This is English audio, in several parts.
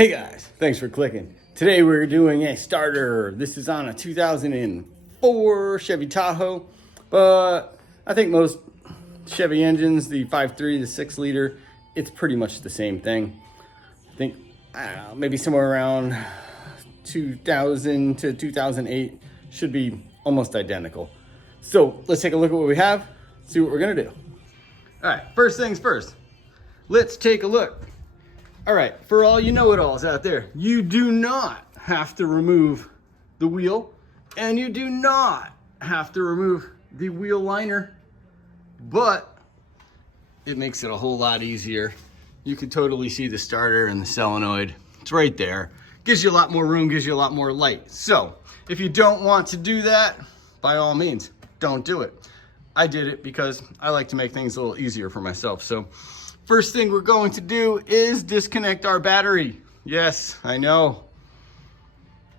Hey guys, thanks for clicking. Today we're doing a starter. This is on a 2004 Chevy Tahoe, but I think most Chevy engines, the 5.3, the 6 liter, it's pretty much the same thing. I think, I don't know, maybe somewhere around 2000 to 2008 should be almost identical. So let's take a look at what we have, see what we're gonna do. All right, first things first, let's take a look. All right, for all you know-it-alls out there, you do not have to remove the wheel, and you do not have to remove the wheel liner, but it makes it a whole lot easier. You can totally see the starter and the solenoid. It's right there. Gives you a lot more room, gives you a lot more light. So if you don't want to do that, by all means, don't do it. I did it because I like to make things a little easier for myself. So first thing we're going to do is disconnect our battery. Yes, I know.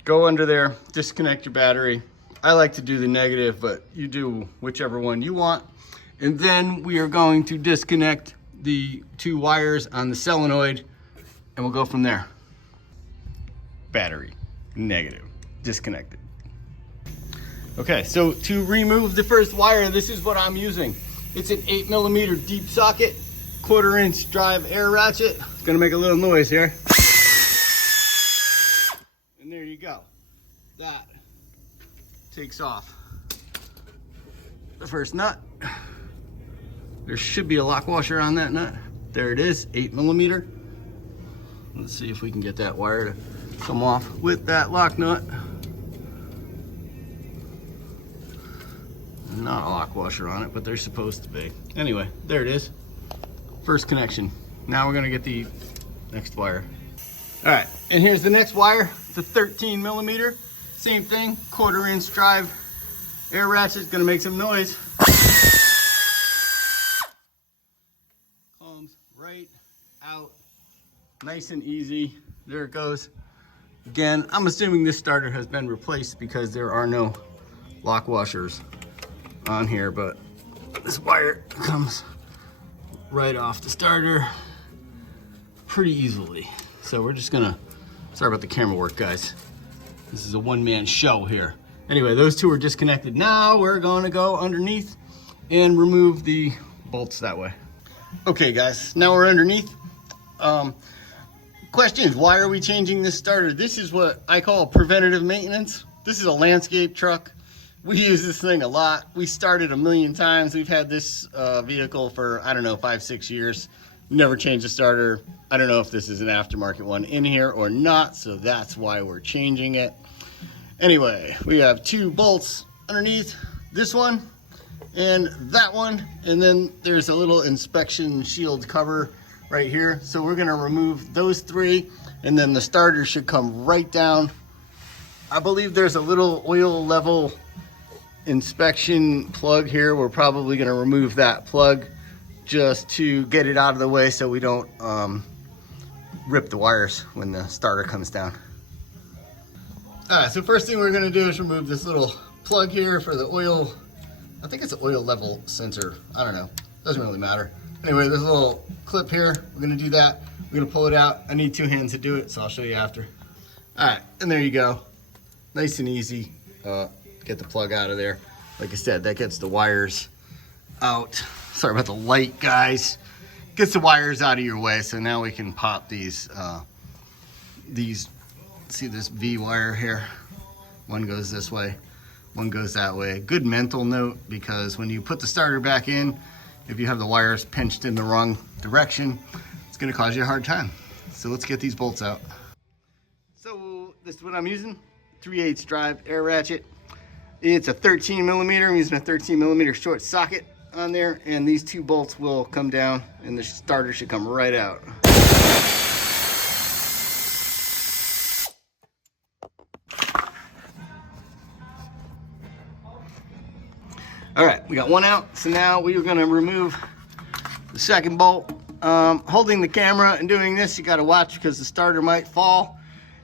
Go under there, disconnect your battery. I like to do the negative, but you do whichever one you want. And then we are going to disconnect the two wires on the solenoid, and we'll go from there. Battery, negative, disconnected. Okay, so to remove the first wire, this is what I'm using. It's an 8mm deep socket, 1/4 inch drive air ratchet. It's gonna make a little noise here. And there you go. That takes off the first nut. There should be a lock washer on that nut. There it is, 8mm. Let's see if we can get that wire to come off with that lock nut. Not a lock washer on it, but they're supposed to be. Anyway, there it is. First connection. Now we're gonna get the next wire. All right, and here's the next wire. It's a 13mm. Same thing, 1/4 inch drive air ratchet. Gonna make some noise. Comes right out, nice and easy. There it goes. Again, I'm assuming this starter has been replaced because there are no lock washers on here, but this wire comes right off the starter pretty easily. So we're just gonna, sorry about the camera work, guys. This is a one-man show here. Anyway, those two are disconnected. Now we're gonna go underneath and remove the bolts that way. Okay guys, now we're underneath. Question is, why are we changing this starter? This is what I call preventative maintenance. This is a landscape truck. We use this thing a lot. We started a million times. We've had this vehicle for, I don't know, 5-6 years. Never changed the starter. I don't know if this is an aftermarket one in here or not, so that's why we're changing it. Anyway, we have two bolts underneath, this one and that one, and then there's a little inspection shield cover right here. So we're gonna remove those three, and then the starter should come right down. I believe there's a little oil level inspection plug here. We're probably going to remove that plug just to get it out of the way so we don't rip the wires when the starter comes down. All right, so first thing we're going to do is remove this little plug here for the oil. I think it's an oil level sensor. I don't know, doesn't really matter. Anyway, there's a little clip here. We're going to do that. We're going to pull it out. I need 2 hands to do it, so I'll show you after. All right, and there you go. Nice and easy. Get the plug out of there. Like I said, that gets the wires out. Sorry about the light, guys. Gets the wires out of your way, so now we can pop these, see this V wire here? One goes this way, one goes that way. Good mental note, because when you put the starter back in, if you have the wires pinched in the wrong direction, it's gonna cause you a hard time. So let's get these bolts out. So this is what I'm using. 3/8 drive air ratchet. It's a 13mm. I'm using a 13mm short socket on there, and these two bolts will come down and the starter should come right out. All right, we got one out, so now we are gonna remove the second bolt. Holding the camera and doing this, you gotta watch because the starter might fall.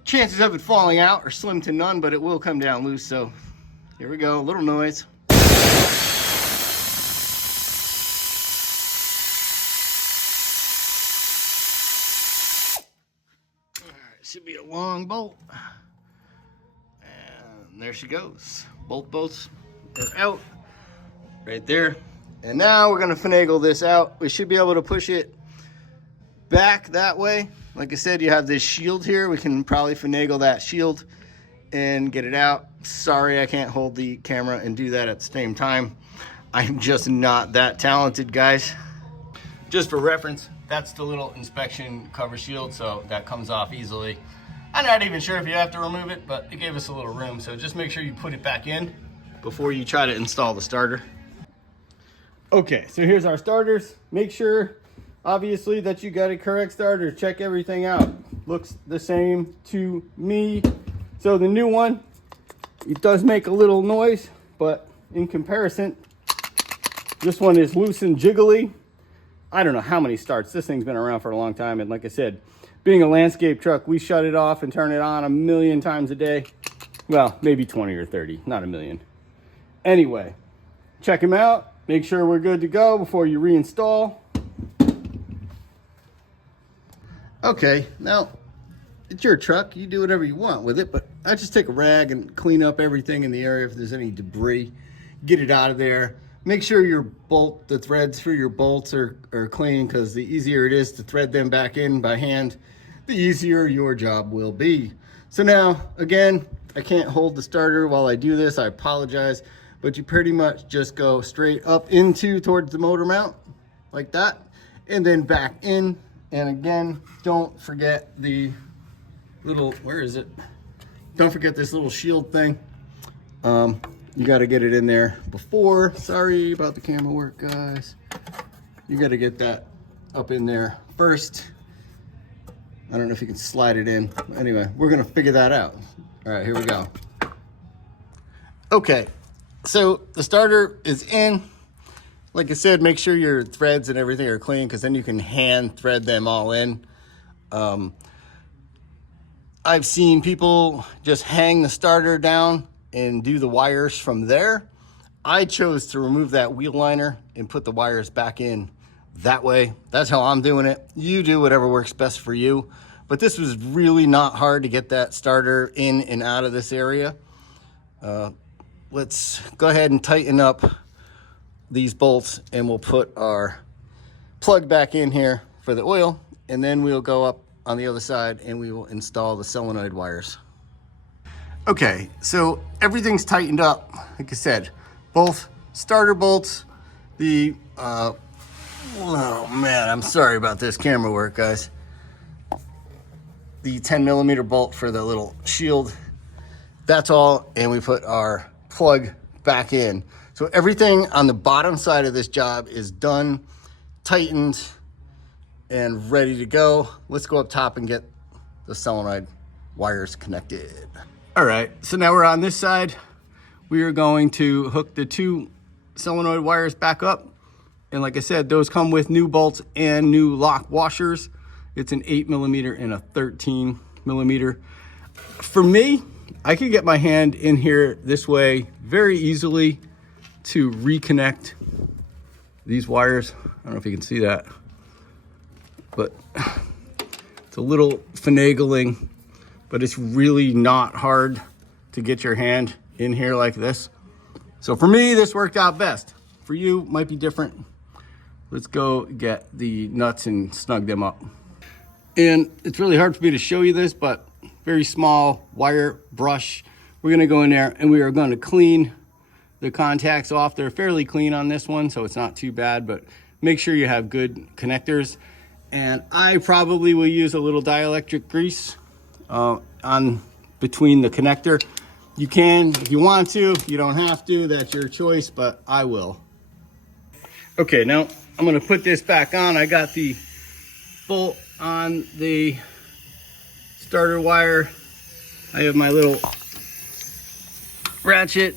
Chances of it falling out are slim to none, but it will come down loose, so here we go, a little noise. should be a long bolt. And there she goes. Both bolts are out right there. And now we're gonna finagle this out. We should be able to push it back that way. Like I said, you have this shield here. We can probably finagle that shield and get it out. Sorry, I can't hold the camera and do that at the same time. I'm just not that talented, guys. Just for reference, that's the little inspection cover shield, so that comes off easily. I'm not even sure if you have to remove it, but it gave us a little room, so just make sure you put it back in before you try to install the starter. Okay, so here's our starters. Make sure, obviously, that you got a correct starter. Check everything out. Looks the same to me. So the new one, it does make a little noise, but in comparison, this one is loose and jiggly. I don't know how many starts. This thing's been around for a long time. And like I said, being a landscape truck, we shut it off and turn it on a million times a day. Well, maybe 20 or 30, not a million. Anyway, check them out. Make sure we're good to go before you reinstall. Okay, now it's your truck. You do whatever you want with it, but I just take a rag and clean up everything in the area if there's any debris. Get it out of there. Make sure the threads for your bolts are clean, because the easier it is to thread them back in by hand, the easier your job will be. So now, again, I can't hold the starter while I do this. I apologize, but you pretty much just go straight up towards the motor mount like that, and then back in. And again, don't forget the little, where is it? Don't forget this little shield thing. You got to get it in there before. Sorry about the camera work, guys. You got to get that up in there first. I don't know if you can slide it in. Anyway, we're going to figure that out. All right, here we go. Okay, so the starter is in. Like I said, make sure your threads and everything are clean, because then you can hand thread them all in. I've seen people just hang the starter down and do the wires from there. I chose to remove that wheel liner and put the wires back in that way. That's how I'm doing it. You do whatever works best for you. But this was really not hard to get that starter in and out of this area. Let's go ahead and tighten up these bolts, and we'll put our plug back in here for the oil, and then we'll go up on the other side and we will install the solenoid wires. Okay, so everything's tightened up. Like I said, both starter bolts, oh man, I'm sorry about this camera work, guys. The 10mm bolt for the little shield, that's all, and we put our plug back in. So everything on the bottom side of this job is done, tightened, and ready to go. Let's go up top and get the solenoid wires connected. All right, so now we're on this side. We are going to hook the two solenoid wires back up. And like I said, those come with new bolts and new lock washers. It's an 8mm and a 13mm. For me, I could get my hand in here this way very easily to reconnect these wires. I don't know if you can see that, but it's a little finagling, but it's really not hard to get your hand in here like this. So for me, this worked out best. For you, might be different. Let's go get the nuts and snug them up. And it's really hard for me to show you this, but very small wire brush. We're gonna go in there and we are gonna clean the contacts off. They're fairly clean on this one, so it's not too bad, but make sure you have good connectors. And I probably will use a little dielectric grease on between the connector. You can if you want to, you don't have to, that's your choice, but I will. Okay, now I'm gonna put this back on. I got the bolt on the starter wire. I have my little ratchet.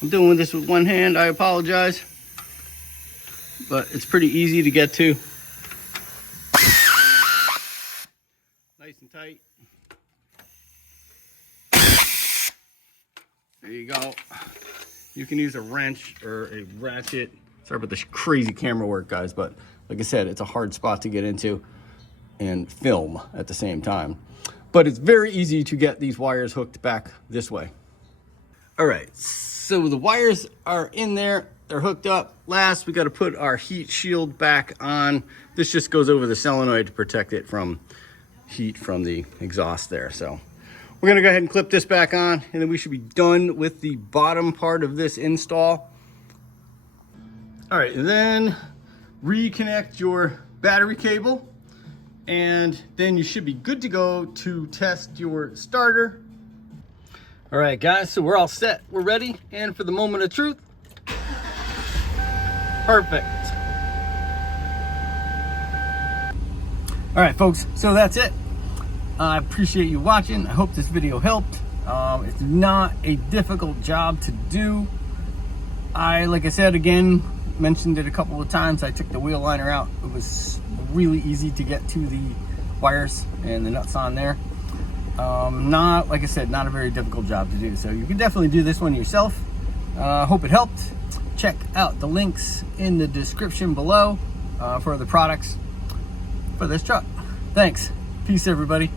I'm doing this with one hand, I apologize, but it's pretty easy to get to. Nice and tight. There you go. You can use a wrench or a ratchet. Sorry about this crazy camera work, guys, but like I said, it's a hard spot to get into and film at the same time. but it's very easy to get these wires hooked back this way. All right, so the wires are in there, they're hooked up. Last, we got to put our heat shield back on. This just goes over the solenoid to protect it from heat from the exhaust there. So we're gonna go ahead and clip this back on, and then we should be done with the bottom part of this install. All right, and then reconnect your battery cable, and then you should be good to go to test your starter. All right, guys, so we're all set. We're ready, and for the moment of truth. Perfect. All right, folks, so that's it. I appreciate you watching. I hope this video helped. It's not a difficult job to do. Like I said, again, mentioned it a couple of times. I took the wheel liner out. It was really easy to get to the wires and the nuts on there. Not, like I said, not a very difficult job to do. So you can definitely do this one yourself. Hope it helped. Check out the links in the description below for the products for this truck. Thanks. Peace, everybody.